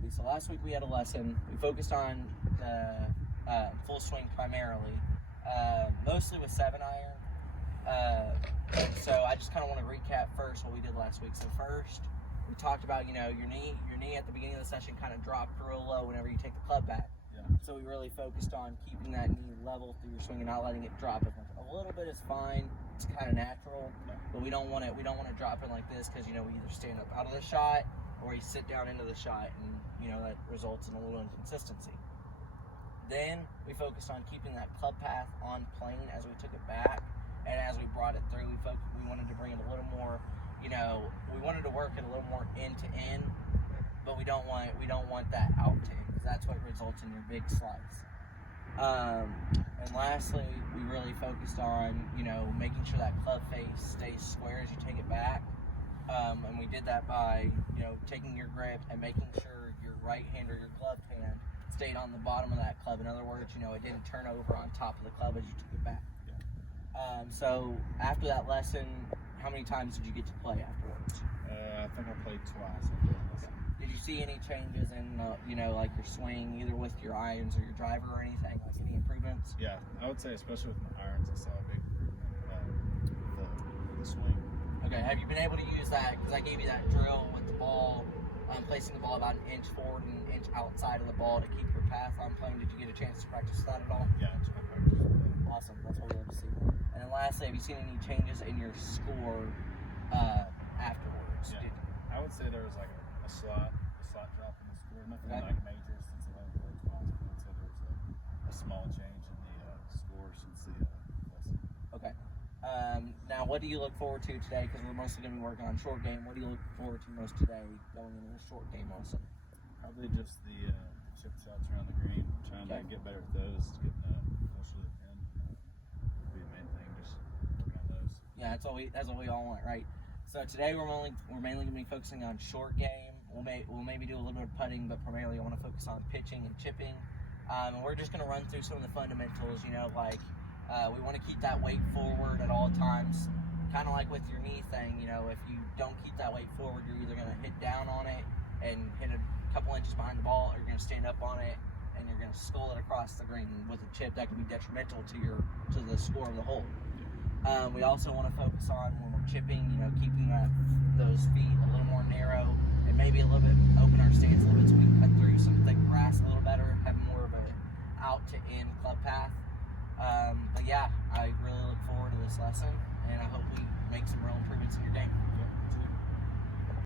Colby. So last week we had a lesson. We focused on the full swing primarily, mostly with 7-iron. And so I just kind of want to recap first what we did last week. So first, we talked about, your knee at the beginning of the session kind of dropped real low whenever you take the club back. Yeah. So we really focused on keeping that knee level through your swing and not letting it drop as much. A little bit is fine. It's kind of natural, but we don't want to drop it like this because we either stand up out of the shot or we sit down into the shot, and that results in a little inconsistency. Then we focused on keeping that club path on plane as we took it back, and as we brought it through, we wanted to bring it a little more. We wanted to work it a little more end to end, but we don't want that out to end because that's what results in your big slice. And lastly, we really focused on, making sure that club face stays square as you take it back. And we did that by, taking your grip and making sure your right hand or your gloved hand stayed on the bottom of that club. In other words, it didn't turn over on top of the club as you took it back. So after that lesson, how many times did you get to play afterwards? I think I played twice. Did you see any changes in, like your swing, either with your irons or your driver or anything, like any improvements? Yeah, I would say especially with my irons, I saw a big improvement with the swing. Okay, have you been able to use that, because I gave you that drill with the ball, placing the ball about an inch forward and an inch outside of the ball to keep your path on plane. Did you get a chance to practice that at all? Yeah, that's what I practiced. Awesome, that's what we love to see. And then lastly, have you seen any changes in your score afterwards? Yeah. I would say there was like a slot drop in the score. Nothing Okay. like major since the last world class. I would say there was a small change in the score since the lesson. Okay. Now, what do you look forward to today? Because we're mostly going to be working on short game. What do you look forward to most today going into the short game also? Probably just the chip shots around the green. Trying to get better with those. Getting closer to the pin. Would be the main thing. Just working on those. Yeah, that's what we all want, right? So today we're mainly going to be focusing on short game. We'll maybe do a little bit of putting, but primarily I want to focus on pitching and chipping. And we're just going to run through some of the fundamentals. We want to keep that weight forward at all times. Kind of like with your knee thing. If you don't keep that weight forward, you're either going to hit down on it and hit a couple inches behind the ball, or you're going to stand up on it and you're going to skull it across the green with a chip that can be detrimental to the score of the hole. We also want to focus on when we're chipping, keeping those feet a little more narrow and maybe a little bit open our stance a little bit so we can cut through some thick grass a little better, have more of an out to in club path. But yeah, I really look forward to this lesson, and I hope we make some real improvements in your game. Yeah,